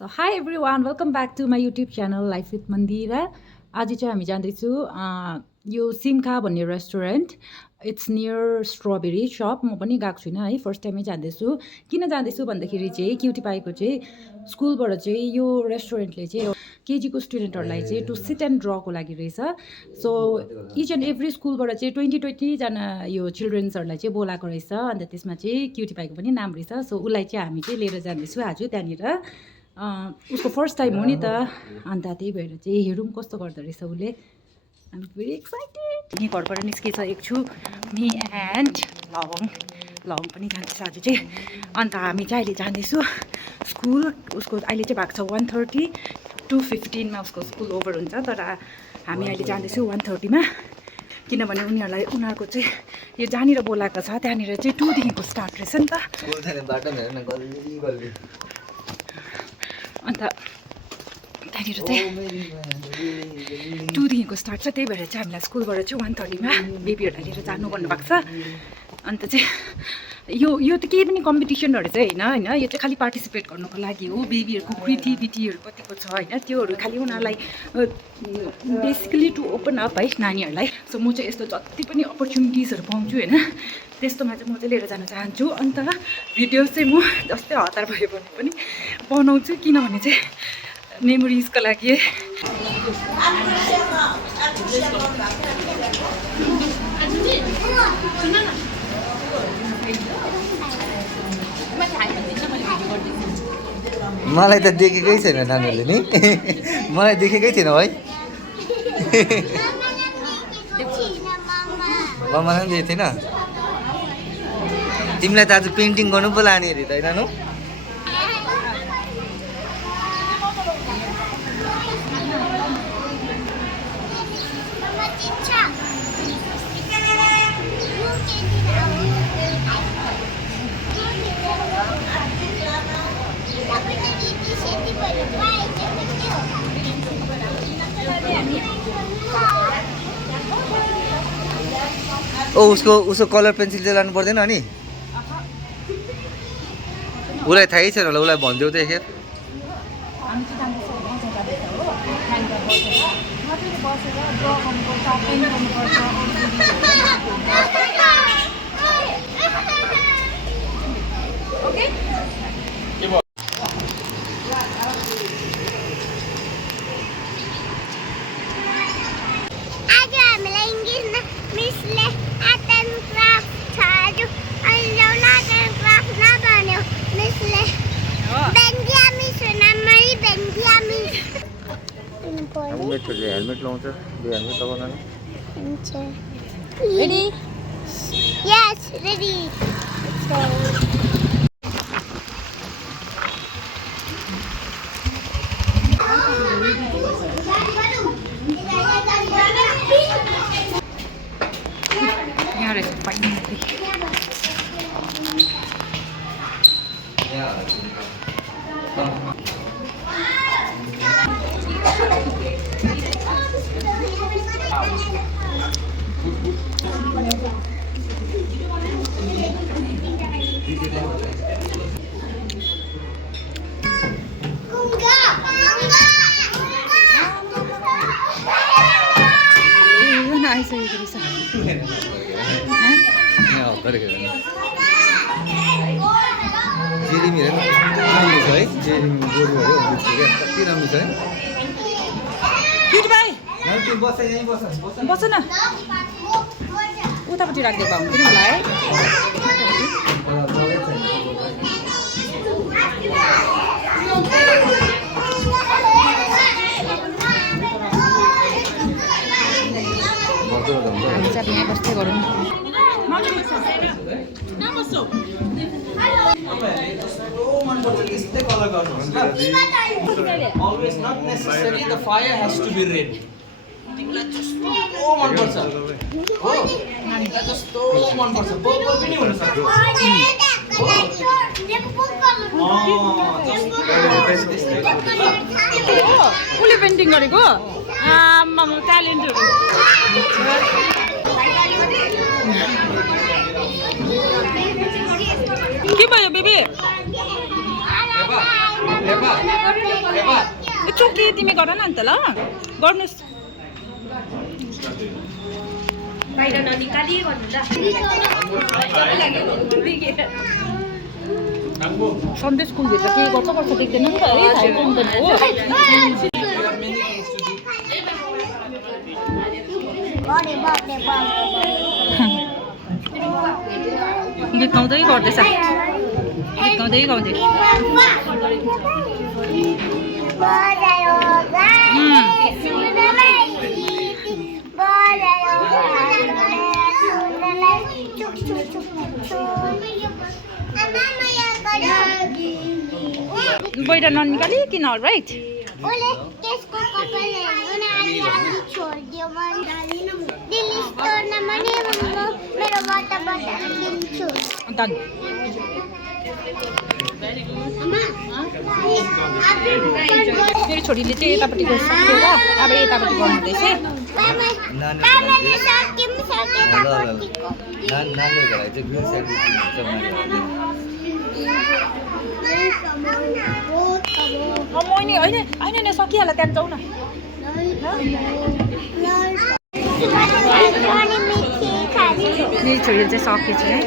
So hi everyone, welcome back to my YouTube channel Life with Mandira. आज चाहिँ हामी जाँदैछु यो सिमखा भन्ने रेस्टुरेन्ट. इट्स नियर स्ट्रबेरी शप. म पनि गएको छुइनँ है, फर्स्ट टाइमै जाँदैछु. किन जाँदैछु भन्दाखेरि चाहिँ क्युटी पाईको चाहिँ स्कुलबाट चाहिँ यो रेस्टुरेन्टले चाहिँ केजीको स्टुडेन्टहरूलाई चाहिँ टु सिट एन्ड ड्रको लागि रहेछ. सो इच एन्ड एभ्री स्कुलबाट चाहिँ 20-20जना यो चिल्ड्रेन्सहरूलाई चाहिँ बोलाएको रहेछ. अन्त त्यसमा चाहिँ क्युटी पाईको पनि नाम रहेछ. सो उसलाई चाहिँ हामी चाहिँ लिएर जाँदैछु आज त्यहाँनिर. उसको फर्स्ट टाइम हो नि त, अन्त त्यही भएर चाहिँ हेरौँ कस्तो गर्दो रहेछ उसले. I am very excited. नि घरबाट निस्किसकेको छु मी एन्ड लवङ पनि जाँदैछ आज चाहिँ. अन्त हामी चाहिँ अहिले जाँदैछु स्कुल. उसको अहिले चाहिँ भएको छ 1:30 to 15मा उसको स्कुल ओभर हुन्छ. तर हामी अहिले जाँदैछु 1:30मा, किनभने उनीहरूको चाहिँ यो जहाँनिर बोलाएको छ त्यहाँनिर चाहिँ 2देखिको स्टार्ट रहेछ नि त. अन्त त्यहाँनिर चाहिँ 2देखिको स्टार्ट छ. त्यही भएर चाहिँ हामीलाई स्कुलबाट चाहिँ 1:30मा बेबीहरूलाई लिएर जानु भन्नुभएको छ. अन्त चाहिँ यो त केही पनि कम्पिटिसनहरू चाहिँ होइन यो चाहिँ खालि पार्टिसिपेट गर्नुको लागि हो. बेबीहरूको क्रिएटिभिटीहरू कतिको छ होइन, त्योहरू खालि उनीहरूलाई बेसिकली टु ओपन अप है नानीहरूलाई. सो म चाहिँ यस्तो जति पनि अपर्च्युनिटिजहरू पाउँछु होइन, त्यस्तोमा चाहिँ म चाहिँ लिएर जान चाहन्छु. अन्त भिडियोज चाहिँ म जस्तै हतार भयो भने पनि बनाउँछु, किनभने चाहिँ मेमोरिजको लागि. मलाई त देखेकै छैन नानीहरूले नि. मलाई देखेकै थिएन है. मलाई पनि देखेको थिएन. तिमीलाई त आज पेन्टिङ गर्नु पो लाने अरे त होइन नानु? उसको कलर पेन्सिल चाहिँ लानु पर्दैन अनि? उसलाई थाहै छैन होला, उसलाई भनिदेऊ त एकखेप. हेलमेट लाउँछ, हेलमेट लगाउन. Ready? Yes, ready. Let's go. यहाँ रहेछ फाइनली. आइसकेको रहेछ. जेरिमी हेर राम्रो छ है. जेरिमी गोरुहरू कति राम्रो छ है. क्युटी पाई बस न, उतापट्टि राखिदिएको हुन्थ्यो नि होला है. हामी चाहिँ यहाँ बस्दै गरौँ. Always not necessary the fire has to be red. तिमीलाई जस्तो मन पर्छ हो, तिमीलाई जस्तो मन पर्छ पर्पल पनि हुन सक्छ. उसले पेन्टिङ गरेको आमा ट्यालेन्टहरू. के भयो बेबी? चोकी तिमी गर न अन्त ल गर्नुहोस् बाहिर ननिकाली भन्नु ल सन्डे स्कुलभित्र के गर्छ देख्दैन नि त है थाहै पाउँदैन हो गीत गाउँदै गर्दैछ गीत गाउँदै गाउँदै बाहिर ननिकालिकन राइट ओले त्यसको कपाल हेर्नु छोडिदियो दिल्ली स्टोरमा पनि मेरो बट्टा किन्छु डन मेरो छोरीले चाहिँ यतापट्टि सक्यो र अब यतापट्टि गर्नुहुँदैछ मैले होइन होइन सकिहाल्छ त्यहाँ जाउँ न मेरो छोरीले चाहिँ सकेछ है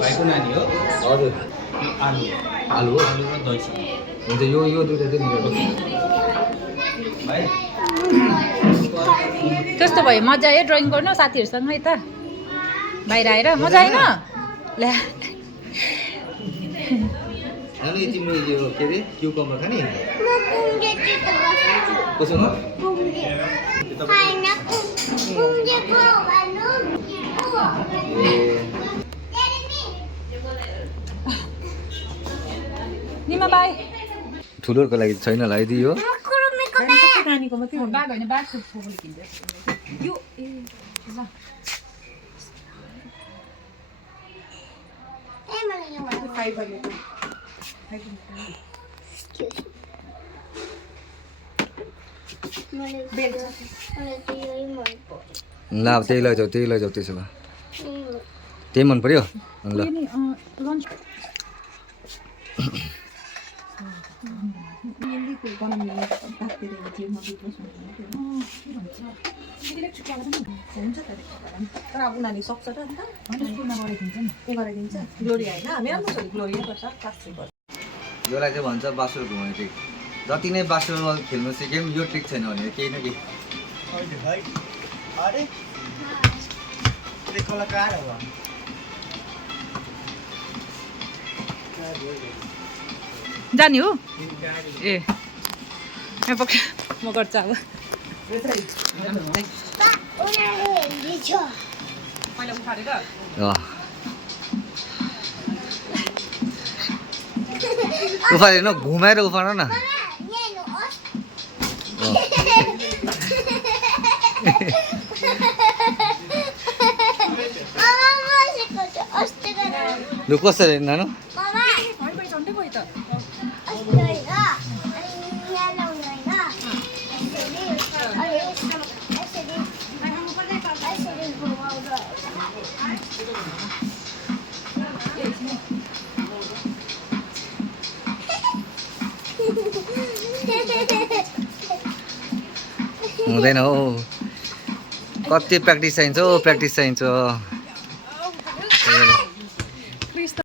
भाइको नानी हो हजुर आलु आलु हो आलु र दही हुन्छ यो दुईटा चाहिँ निकाल्नु भाइ कस्तो भयो मजा आयो ड्रइङ गर्नु साथीहरूसँग है त बाहिर आएर मजा आएन ल्या अनि तिमीले यो के अरे क्युकम्बर खाने कोसँग निमा बाई ठुलोहरूको लागि छैन लगाइदियो नानीको मात्रै बाघ होइन बाघको छोरीले किन्छ यो ए ल ल अब त्यही लैजाऊ त्यसो भए त्यही मन पर्यो ल लन्च तर अब उनीहरूले सक्छ त अन्त स्कुलमा गराइदिन्छ नि के गराइदिन्छ ग्लोरी होइन मेरो पनि छोरी ग्लोरी गर्छ क्लास 3 गर्छ योलाई चाहिँ भन्छ बास्केट घुमाउने ट्रिक जति नै बास्केटबल खेल्नु सिक्यौँ यो ट्रिक छैन भने केही न केही जाने हो ए म गर्छु अब पहिला उठारेर उफारेन घुमाएर उफार न लु कसरी नानु झन्डै भयो त हुँदैन हो कति प्र्याक्टिस चाहिन्छ